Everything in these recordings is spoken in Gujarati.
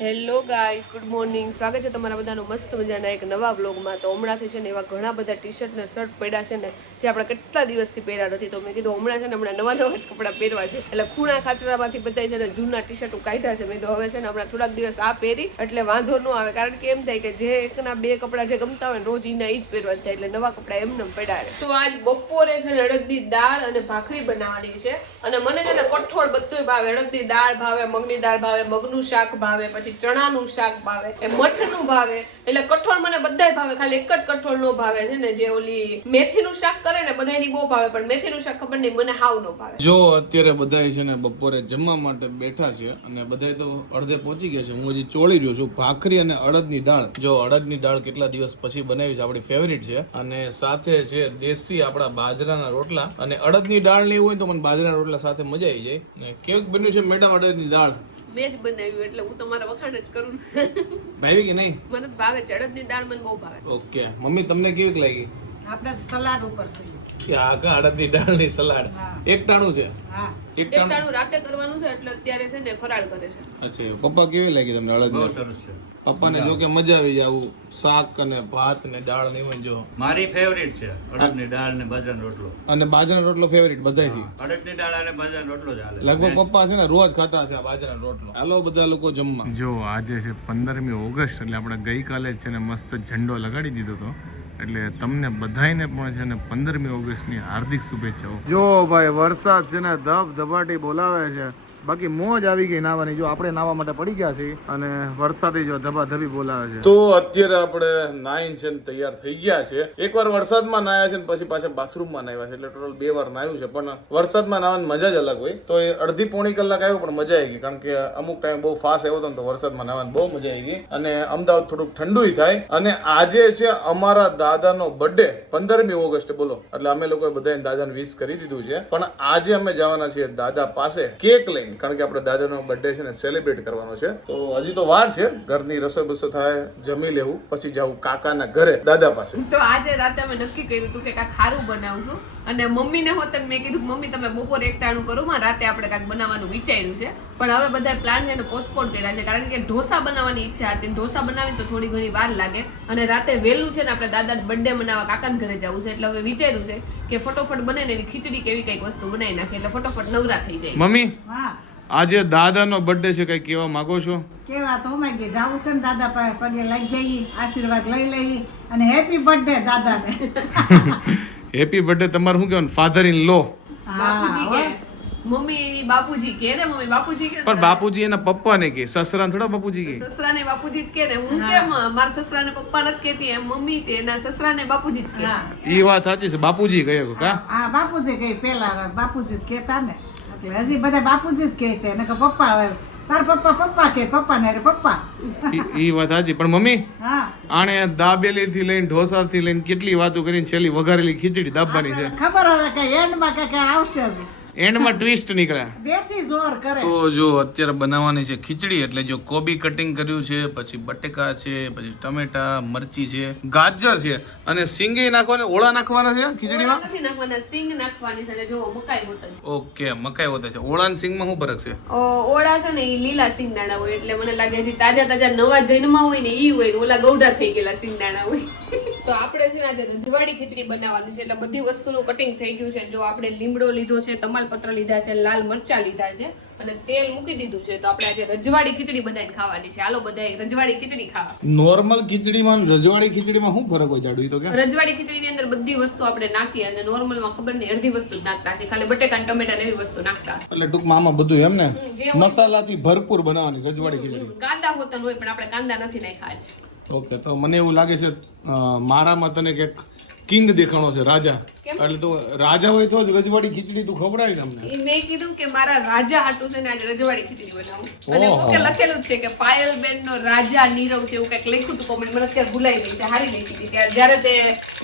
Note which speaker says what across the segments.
Speaker 1: હેલો ગાઈસ ગુડ મોર્નિંગ સ્વાગત છે તમારા બધાનું મસ્ત મજાના એક નવા બ્લોગમાં તો હમણાંથી છે ને એવા ઘણા બધા ટી શર્ટ ને શર્ટ પડ્યા છે ને, જે આપણે કેટલા દિવસથી પહેર્યા નથી. તો મેં કીધું હમણાં છે ને હમણાં નવા નવા જ કપડાં પહેરવા છે. એટલે ખૂણા ખાચરામાંથી બધા છે ને જૂના ટી શર્ટ કાઢ્યા છે. મેં તો હવે છે ને હમણાં થોડાક દિવસ આ પહેરી, એટલે વાંધો ન આવે. કારણ કે એમ થાય કે જે એકના બે કપડાં જે ગમતા હોય રોજ એના એ જ પહેરવા થાય. એટલે નવા કપડાં એમને એમ પડ્યા તો આજ બપોરે છે ને અડદની દાળ અને ભાખરી બનાવવાની છે. અને મને છે ને કઠોળ બધું ભાવે. અડદની દાળ ભાવે, મગની દાળ ભાવે, મગનું શાક ભાવે, પછી ચણાનું શાક ભાવે એ મઠનું ભાવે. એટલે કઠોળ મને બધાય ભાવે, ખાલી એક જ કઠોળ નો ભાવે છે ને, જે ઓલી મેથીનું શાક કરે ને, બધાયની બહુ ભાવે, પણ મેથીનું શાક ખબર નહીં, મને હાવ નો ભાવે.
Speaker 2: જો અત્યારે બધાય છે ને બપોરે જમવા માટે બેઠા છે અને બધાય તો અડધે પહોંચી ગયા છે. હું હજી ચોળી રહ્યો છું. ભાખરી અને અડદની દાળ. જો અડદની દાળ કેટલા દિવસ પછી બનાવી છે આપણી ફેવરિટ છે. અને સાથે છે દેશી આપણા બાજરાના રોટલા. અને અડદની દાળ નહીં હોય તો મને બાજરાના રોટલા સાથે મજા આવી જાય. કેવું બન્યું છે મેડમ અડદની દાળ.
Speaker 1: મેં જ બનાવ્યું એટલે હું તમારા વખાણ જ કરું ને.
Speaker 2: ભાવી કે નહીં?
Speaker 1: મને ભાવે ચડદની દાળ મને બહુ ભાવે.
Speaker 2: ઓકે. મમ્મી તમને કેવી લાગી?
Speaker 3: આપણે સલાડ ઉપર છે.
Speaker 2: આ દાળની સલાડ? એક ટાણું છે?
Speaker 3: હા.
Speaker 2: એક ટાણું
Speaker 1: રાતે કરવાનું છે એટલે અત્યારે છે ને ફરાળ કરે છે.
Speaker 2: અચ્છા પપ્પા કેવી લાગી તમને અડદની?
Speaker 4: સરસ છે.
Speaker 2: પપ્પાને જો કે મજા આવી જાય આવું શાક અને ભાત ને દાળ ને એવું જો
Speaker 4: મારી ફેવરિટ છે અડદની દાળ ને બાજરાનો રોટલો.
Speaker 2: અને બાજરાનો રોટલો ફેવરિટ બધાયથી?
Speaker 4: અડદની દાળ અને બાજરાનો રોટલો ચાલે
Speaker 2: લગભગ પપ્પા છે ને રોજ ખાતા છે આ બાજરાનો રોટલો. હાલો બધા લોકો જમવા.
Speaker 5: જો આજે છે પંદરમી ઓગસ્ટ એટલે આપણે ગઈકાલે જ છે ને મસ્ત ઝંડો લગાડી દીધો હતો. એટલે તમને બધાયને પણ છે ને પંદરમી ઓગસ્ટની હાર્દિક શુભેચ્છાઓ.
Speaker 2: જો ભાઈ વરસાદ છે ને ધબ ધબાટી બોલાવે છે. બાકી મોજ આવી ગઈ નાવાની. જો આપણે નાવા માટે પડી ગયા છીએ અને વરસાદે જો ધબાધબી બોલાવે છે. તો અત્યારે આપણે નાઈન છે તૈયાર થઈ ગયા છે. એકવાર વરસાદમાં નાયા છે ને પછી પાછા બાથરૂમમાં નાહ્યા છે. એટલે ટોટલ બે વાર નાહ્યું છે. પણ વરસાદમાં નાવાની મજા જ અલગ હોય. તો એ અડધી પોણી કલાક આવ્યો પણ મજા આવી ગઈ. કારણ કે અમુક ટાઈમ બહુ ફાસ્ટ આવ્યો હતો તો વરસાદમાં નાવાની બહુ મજા આવી ગઈ. અને અમદાવાદ થોડુંક ઠંડુય થાય. અને આજે છે અમારા દાદાનો બર્થડે પંદરમી ઓગસ્ટ, બોલો. એટલે અમે લોકોએ બધાને દાદાને વિશ કરી દીધું છે. પણ આજે અમે જવાના છીએ દાદા પાસે. કેક લઈને. કારણ કે આપણે દાદાનો બર્થડે છે ને સેલિબ્રેટ કરવાનો છે. તો હજી તો વાર છે. ઘરની રસોઈ બસો થાય, જમી લેવું, પછી જવું કાકાના ઘરે, દાદા પાસે.
Speaker 1: તો આજે રાતે અમે નક્કી કર્યું હતું કે કાંઈક ખારું બનાવશું અને મમ્મીને હોત મેં કીધું કે મમ્મી તમે બપોરે એકટાણું કરો માં રાતે આપણે કાંઈક બનાવવાનું વિચાર્યું છે. પણ હવે બધા પ્લાન એને ને પોસ્ટપોન કર્યા છે કારણ કે ઢોસા બનાવવાની ઈચ્છા હતી ઢોસા બનાવી તો થોડી ઘણી વાર લાગે. અને રાતે વહેલું છે ને આપણે દાદા બર્થડે મનાવવા કાકાને ઘરે જવું છે એટલે હવે વિચાર્યું છે કે ફટોફટ બને ને એવી ખીચડી કેવી કંઈક વસ્તુ બનાવી નાખે એટલે ફટોફટ નવરા થઈ જાય.
Speaker 2: મમ્મી
Speaker 3: હા.
Speaker 2: આજે દાદાનો બર્થડે છે કઈ કેવા માંગો છો?
Speaker 3: કેવા તો કે જાવું છે ને દાદા પાસે પગે લાગી જઈ આશીર્વાદ લઈ લઈ અને હેપી બર્થડે દાદાને.
Speaker 2: હેપી બર્થડે તમારું શું કહેવાનું? ફાધર ઇન લો
Speaker 1: બાપુજી
Speaker 3: હા,
Speaker 1: કે. મમ્મી એની બાપુજી કે ને? મમ્મી બાપુજી કે
Speaker 2: પણ બાપુજી એના પપ્પાને કે. સસરા થોડા બાપુજી કે?
Speaker 1: સસરાને બાપુજી જ કે ને. હું કેમ મારા સસરાને પપ્પા નથી કહેતી? એમ મમ્મી તે એના સસરાને બાપુજી જ કે.
Speaker 2: એ વાત સાચી છે. બાપુજી કહે કા?
Speaker 3: હા બાપુજી કહે. પેલા બાપુજી જ કહેતા ને. એટલે હજી બધા બાપુજી જ કહે છે. ને કે પપ્પા હવે તાર પપ્પા પપ્પા કે પપ્પા ને અરે પપ્પા.
Speaker 2: ઈ- વાત સાચી. પણ મમ્મી
Speaker 3: હા.
Speaker 2: આણે દાબેલી થી લઈને ઢોસા થી લઈને કેટલી વાતો કરીને છેલ્લી વઘારેલી ખીચડી દાબવાની છે.
Speaker 3: ખબર હોય કે એન્ડમાં કે આવશે જ.
Speaker 2: એન્ડમાં ટ્વિસ્ટ નીકળ્યા
Speaker 3: દેશી જોર કરે.
Speaker 2: તો જો અત્યારે બનાવવાની છે ખીચડી એટલે જો કોબી કટિંગ કર્યું છે પછી બટેકા છે પછી ટમેટા મરચી છે ગાજર છે અને સિંગે નાખવાના ઓળા નાખવાના છે ખીચડીમાં?
Speaker 1: નથી નાખવાના સિંગ નાખવાની છે જો મકાઈ હોતા
Speaker 2: ઓકે મકાઈ હોતા છે ઓળા અને સિંગમાં શું ફરક છે?
Speaker 1: ઓળા છે ને એ લીલા સિંગદાણા હોય એટલે મને લાગે છે તાજા તાજા નવા જન્મ હોય ને એ હોય ઓલા ગૌડા થઈ ગયેલા સિંગદાણા હોય. તો આપણે છે ને આજે રજવાડી ખીચડી બનાવવાની છે એટલે બધી વસ્તુનું કટિંગ થઈ ગયું છે. જો આપણે લીમડો લીધો છે તમાલપત્ર લીધા છે લાલ મરચા લીધા છે અને તેલ મૂકી દીધું છે તો આપણે આજે રજવાડી ખીચડી બધાને ખાવાની છે. હાલો બધાએ રજવાડી ખીચડી ખાવા.
Speaker 2: નોર્મલ ખીચડીમાં રજવાડી ખીચડીમાં શું ફરક હોય જાડુ તો કે
Speaker 1: રજવાડી ખીચડીની અંદર બધી વસ્તુ આપણે નાખી અને નોર્મલમાં ખબર નહીં અડધી વસ્તુ જ નાખતા છે ખાલી બટેકા ટમેટા એવી વસ્તુ નાખતા.
Speaker 2: એટલે ટૂંકમાં આમાં બધું એમ ને? મસાલાથી ભરપૂર બનાવવાની રજવાડી ખીચડી.
Speaker 1: કાંદા હોતા હોય પણ આપણે કાંદા નથી નાખ્યા છે
Speaker 2: ઓકે તો મને એવું લાગે છે મારામાં તને કે કિંગ દેખાણો છે રાજા. એટલે તો રાજા હોય તો જ રજવાડી ખીચડી તું ખવડાવી
Speaker 1: તમને મેં કીધું કે મારા રાજા હાટુ છે ને આજે રજવાડી ખીચડી બનાવું. અને કોકે લખેલું જ છે કે પાયલ બેન નો રાજા નીરવ છે એવું કંઈક લખ્યું હતું કોમેન્ટ. મને અત્યારે ભૂલાઈ ગઈ છે હારી લખી હતી. ત્યારે જ્યારે તે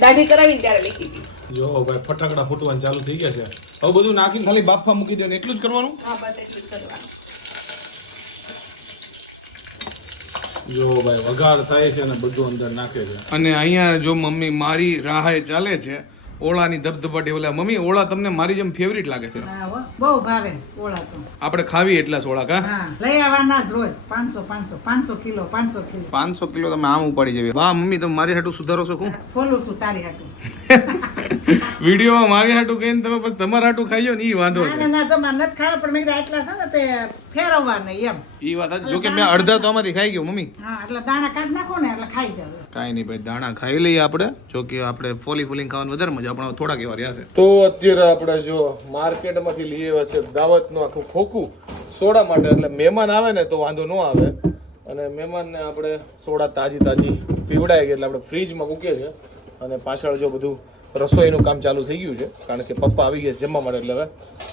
Speaker 1: દાઢી કરાવી ત્યારે લખી હતી.
Speaker 2: જો ભાઈ ફટાકડા ફૂટવાનું ચાલુ થઈ ગયા છે. હવે બધું નાખીને ખાલી બાફા મૂકી દે એટલું જ કરવાનું?
Speaker 1: હા બસ એટલું જ કરવાનું.
Speaker 2: જો ભાઈ વઘાર થાય છે અને બધું અંદર નાખે છે. અને અહીંયા જો મમ્મી મારી રાહે ચાલે છે ઓળાની ધબધબાટી ઓલા મમ્મી ઓળા તમને મારી જેમ ફેવરિટ લાગે છે?
Speaker 3: બહુ ભાવે ઓળા તો.
Speaker 2: આપણે ખાવી એટલા ઓળા કા?
Speaker 3: લઈ આવવાના જ રોજ. પાંચસો પાંચસો પાંચસો કિલો પાંચસો કિલો.
Speaker 2: પાંચસો કિલો તમે આમ ઉપાડી જવી. વાહ મમ્મી તમે મારી હાટુ સુધારો છો શું?
Speaker 3: ખોલું છું તારી હાટું.
Speaker 2: વિડીયોમાં મારી હાટું કહીને તમે બસ તમારા હાટું ખાઈ ને એ વાંધો
Speaker 3: ના
Speaker 2: છે.
Speaker 3: ના તો જો મારે નથી ખાવા પણ મેં કીધું આટલા છે ને તે ફેરવવા નહીં એમ.
Speaker 2: એ વાત જો કે મેં અડધા તો આમાંથી ખાઈ ગયો મમ્મી.
Speaker 3: હા એટલે દાણા કાઢ નાખો ને એટલે ખાઈ જાવ
Speaker 2: કાંઈ નહીં ભાઈ દાણા ખાઈ લઈએ આપણે. જો કે આપણે ફોલી ફોલિંગ ખાવાનું વધારે મજા આપણે થોડાક એવા રહ્યા છે. તો અત્યારે આપણે જો માર્કેટમાંથી લઈ આવ્યા છે દાવતનું આખું ખોખું. સોડા માટે એટલે મહેમાન આવે ને તો વાંધો ન આવે. અને મહેમાનને આપણે સોડા તાજી તાજી પીવડાય ગઈ એટલે આપણે ફ્રીજમાં મૂકીએ છીએ. અને પાછળ જો બધું રસોઈનું કામ ચાલુ થઈ ગયું છે, કારણ કે પપ્પા આવી ગયા જમવા માટે એટલે હવે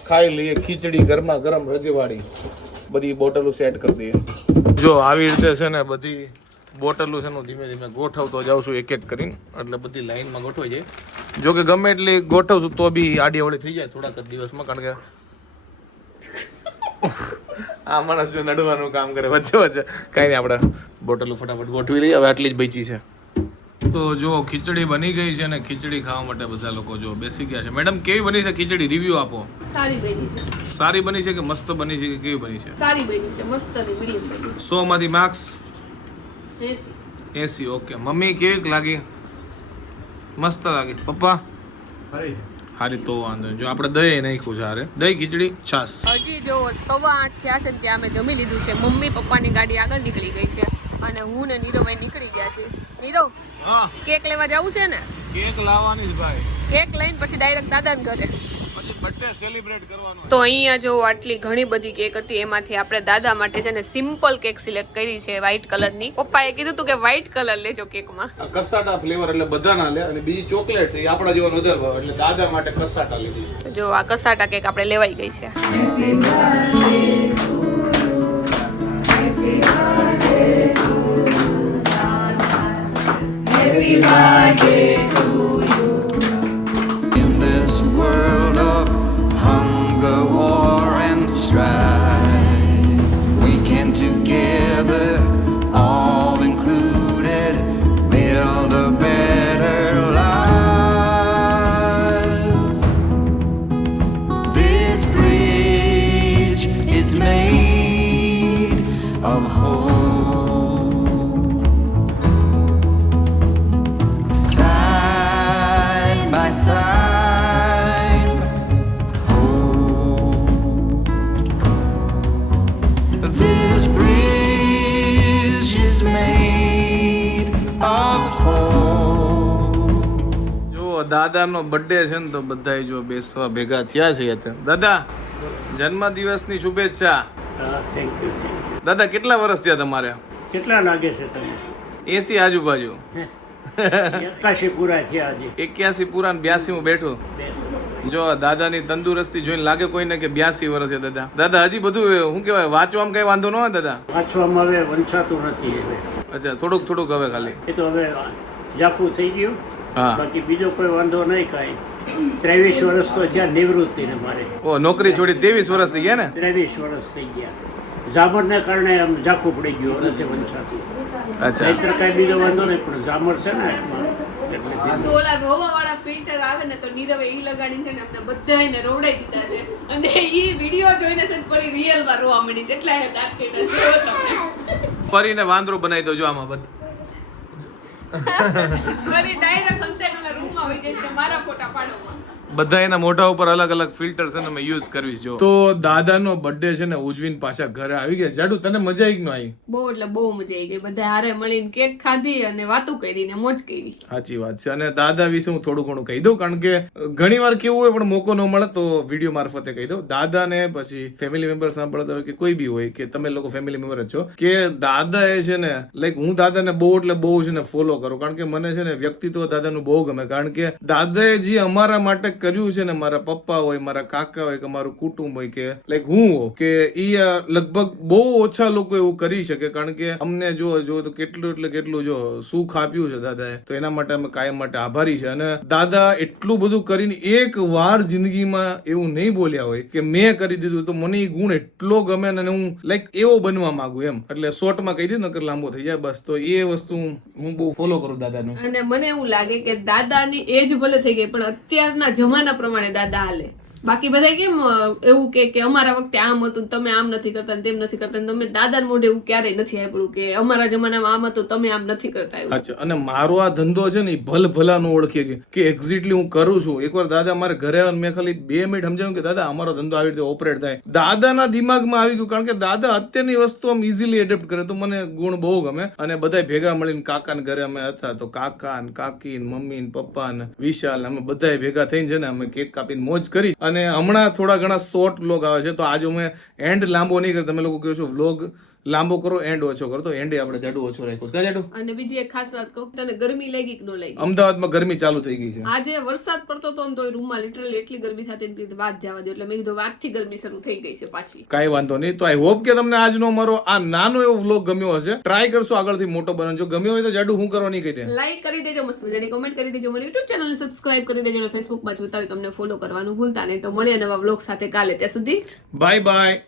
Speaker 2: ખાઈ લઈએ, ખીચડી ગરમા ગરમ રજવાડી. બધી બોટલો સેટ કરી દઈએ. જો આવી રીતે છે ને બધી બોટલો છે ને ધીમે ધીમે ગોઠવતો જાઉં છું એક એક કરીને, એટલે બધી લાઈનમાં ગોઠવાઈ જાય. જો કે ગમે એટલી ગોઠવશું તો બી આડી અવળી થઈ જાય થોડાક જ દિવસમાં, કારણ કે આ માણસ જો નડવાનું કામ કરે વચ્ચે વચ્ચે. કાંઈ નહીં, આપણે બોટલો ફટાફટ ગોઠવી લઈએ. હવે આટલી જ બચી છે. તો જો ખીચડી બની ગઈ છે ને ખીચડી ખાવા માટે બધા લોકો જો બેસી ગયા છે. મેડમ કેવી બની છે ખીચડી? રિવ્યુ આપો.
Speaker 1: સારી બની છે.
Speaker 2: સારી બની છે કે મસ્ત બની છે કે કેવી બની છે?
Speaker 1: સારી બની છે મસ્ત મીડિયમ બની
Speaker 2: સો માંથી માર્ક્સ?
Speaker 1: છે એસી.
Speaker 2: એસી ઓકે. મમ્મી કેવી લાગી? મસ્ત લાગી. પપ્પા? હારી તો વાંધો નહીં. જો આપણે દહીં નાખ્યું છે હારે. દહીં ખીચડી છાસ
Speaker 1: હજી જો સવા આઠ થયા છે ત્યાં અમે જમી લીધું છે. મમ્મી પપ્પાની ગાડી આગળ નીકળી ગઈ છે. અને હું ને નીરવભાઈ નીકળી ગયા છે નીરવ
Speaker 2: હા.
Speaker 1: કેક લેવા જવું છે ને?
Speaker 2: કેક લાવવાની જ ભાઈ.
Speaker 1: કેક લઈને પછી ડાયરેક્ટ દાદાને ઘરે.
Speaker 2: પછી બર્થડે સેલિબ્રેટ કરવાનો
Speaker 1: તો અહીંયા જો આટલી ઘણી બધી કેક હતી એમાંથી આપણે દાદા માટે છે ને સિમ્પલ કેક સિલેક્ટ કરી છે વ્હાઈટ કલરની પપ્પાએ કીધું તું કે વ્હાઈટ કલર લેજો કેકમાં.
Speaker 2: કસાટા ફ્લેવર એટલે બધાના લે અને બીજી ચોકલેટ છે આપણા જેવા વધારે ભાવ એટલે દાદા માટે કસાટા લીધી.
Speaker 1: જો આ કસાટા કેક આપણે લેવાઈ ગઈ છે.
Speaker 6: My
Speaker 2: birthday દાદાનો બર્થડે છે ને તો બધાય જો બેસવા ભેગા થયા છે અત્યારે. દાદા જન્મદિવસની શુભેચ્છા.
Speaker 4: થેન્ક યુ
Speaker 2: દાદા કેટલા વર્ષ થયા તમારે?
Speaker 4: કેટલા લાગે છે તમે
Speaker 2: એસી આજુબાજુ.
Speaker 4: એકાશી પૂરા થયા આજે
Speaker 2: એક્યાસી પૂરા બ્યાસી હું બેઠું જો દાદાની તંદુરસ્તી જોઈને લાગે કોઈને કે બ્યાસી વર્ષ છે દાદા. દાદા હજી બધું શું કહેવાય વાંચવામાં કઈ વાંધો ન હોય દાદા?
Speaker 4: વાંચવામાં હવે વંચાતું નથી હવે
Speaker 2: અચ્છા થોડુંક થોડુંક હવે ખાલી.
Speaker 4: એ તો હવે જાખું થઈ ગયું. બાકી બીજો કોઈ વાંધો નહીં કાંઈ. ત્રેવીસ વર્ષ તો જ્યાં નિવૃત્તિ ને મારે.
Speaker 2: ઓ નોકરી છોડી ત્રેવીસ વર્ષ થઈ ગયા ને?
Speaker 4: ત્રેવીસ વર્ષ થઈ ગયા. ઝામરને કારણે આમ ઝાખું પડી ગયું નથી વંચાતું
Speaker 2: અચ્છા.
Speaker 4: નહીતર કાંઈ બીજો વાંધો નહીં પણ ઝામર છે ને
Speaker 1: તો ઓલા રોવા વાળા ફિલ્ટર આવે ને તો નીરવે ઈ લગાડીને ને અમને બધાયને રોવડાઈ દીધા છે. અને ઈ વીડિયો જોઈને છે ને રિયલમાં રોવા મળી છે. એટલા દાંત કાઢ્યા છે. જો તમે
Speaker 2: ફરીને વાંદરો બનાવી દો જો આમાં બધું
Speaker 1: ફરી ડાયરેક્ટ અંતેના રૂમમાં વહી જશે મારા ફોટા પાડો.
Speaker 2: બધા એના મોઢા ઉપર અલગ અલગ ફિલ્ટર છે અમે યુઝ કરવી જો. તો દાદાનો બર્થડે છે ને ઉજવીને પાછા ઘરે આવી ગયા જાડુ તને મજા આવી કે ન આવી
Speaker 1: બહુ એટલે બહુ મજા આવી ગઈ. બધા હારે મળીને કેક ખાધી અને વાતો કરી ને મોજ કરી.
Speaker 2: સાચી વાત છે. અને દાદા વિશે હું થોડું ઘણું કહી દઉં કારણ કે ઘણી વાર કેવું હોય પણ મોકો ન મળે તો વીડિયો મારફતે કહી દઉં. દાદાને પછી ફેમિલી મેમ્બર સાંભળતા હોય કે કોઈ બી હોય કે તમે લોકો ફેમિલી મેમ્બર જ છો કે દાદા એ છે ને લાઈક હું દાદાને બહુ એટલે બહુ છે ને ફોલો કરું. કારણ કે મને છે ને વ્યક્તિત્વ દાદાનું બહુ ગમે. કારણ કે દાદાએ જે અમારા માટે કર્યું છે ને મારા પપ્પા હોય, મારા કાકા હોય કે મારું કુટુંબ હોય કે લાઈક હું હો કે એ લગભગ બહુ ઓછા લોકો એવું કરી શકે. કારણ કે અમને જો જો તો કેટલું એટલે કેટલું જો સુખ આપ્યું છે દાદાએ. તો એના માટે અમે કાયમ માટે આભારી છે. અને દાદા એટલું બધું કરીને એક વાર જિંદગીમાં એવું નહીં બોલ્યા હોય કે મેં કરી દીધું તો મને એ ગુણ એટલો ગમે અને હું લાઈક એવો બનવા માંગુ એમ. એટલે શોર્ટમાં કહી દીધું નકર લાંબો થઈ જાય બસ. તો એ વસ્તુ હું બહુ ફોલો કરું દાદાનું.
Speaker 1: અને મને એવું લાગે કે દાદાની એજ ભલે થઈ ગઈ, પણ અત્યારના જમાના પ્રમાણે દાદા હાલે બાકી બધા કેમ એવું કે કે અમારા વખતે આમ હતું તમે આમ નથી કરતા તેમ નથી કરતા તમે દાદાના મોઢે એવું ક્યારેય નથી આપ્યું કે અમારા જમાનામાં આમ હતું, તમે આમ નથી કરતા
Speaker 2: અચ્છા અને મારો આ ધંધો છે ને એ ભલ ભલાનો ઓળખી ગયો કે એક્ઝેક્ટલી હું કરું છું. એકવાર દાદા મારે ઘરે આવે મેં ખાલી બે મિનિટ સમજાવ્યું કે, દાદા, અમારો ધંધો આવી રીતે ઓપરેટ થાય. દાદાના દિમાગમાં આવી ગયું કારણ કે દાદા અત્યારની વસ્તુ આમ ઇઝીલી એડેપ્ટ કરે તો મને ગુણ બહુ ગમે. અને બધા ભેગા મળીને કાકાને ઘરે અમે હતા તો કાકા ને કાકી મમ્મી પપ્પા ને વિશાલ અમે બધા ભેગા થઈને છે ને અમે કેક કાપીને મોજ કરી અને હમણાં થોડા ઘણા શોર્ટ વ્લોગ આવે છે. તો આજે અમે એન્ડ લાંબો નહીં કરે. તમે લોકો કહો છો વ્લોગ લાંબો કરો એન્ડ ઓછો કરો. તો એન્ડ આપણે જાડુ ઓછો રાખ્યો. છે. જાડુ?
Speaker 1: અને બીજી એક ખાસ વાત કહું તને ગરમી લાગી કે ન લાગી?
Speaker 2: અમદાવાદમાં ગરમી ચાલુ થઈ ગઈ છે.
Speaker 1: આજે વરસાદ પડતો તો ને તો રૂમમાં લિટરલી એટલી ગરમી થતી હતી વાત જવા દો. એટલે મેં કીધું વાતથી ગરમી શરૂ થઈ ગઈ છે પાછી.
Speaker 2: કાઈ વાંધો નહીં. તો આઈ હોપ કે તમને આજનો મારો આ નાનો એવો વ્લોગ ગમ્યો હશે. ટ્રાય કરશો આગળથી મોટો બનાવ. જો ગમ્યો હોય તો જાડુ હું કરવાની કહી દે
Speaker 1: લાઈક કરી દેજો મસ્ત મજાની કોમેન્ટ કરી દેજો. મારી YouTube ચેનલને સબસ્ક્રાઇબ કરી દેજો અને ફેસબુકમાં જોતા હોય તમને ફોલો કરવાનું ભૂલતા નહીં. તો મળીએ નવા વ્લોગ સાથે કાલે. ત્યાં સુધી
Speaker 2: બાય બાય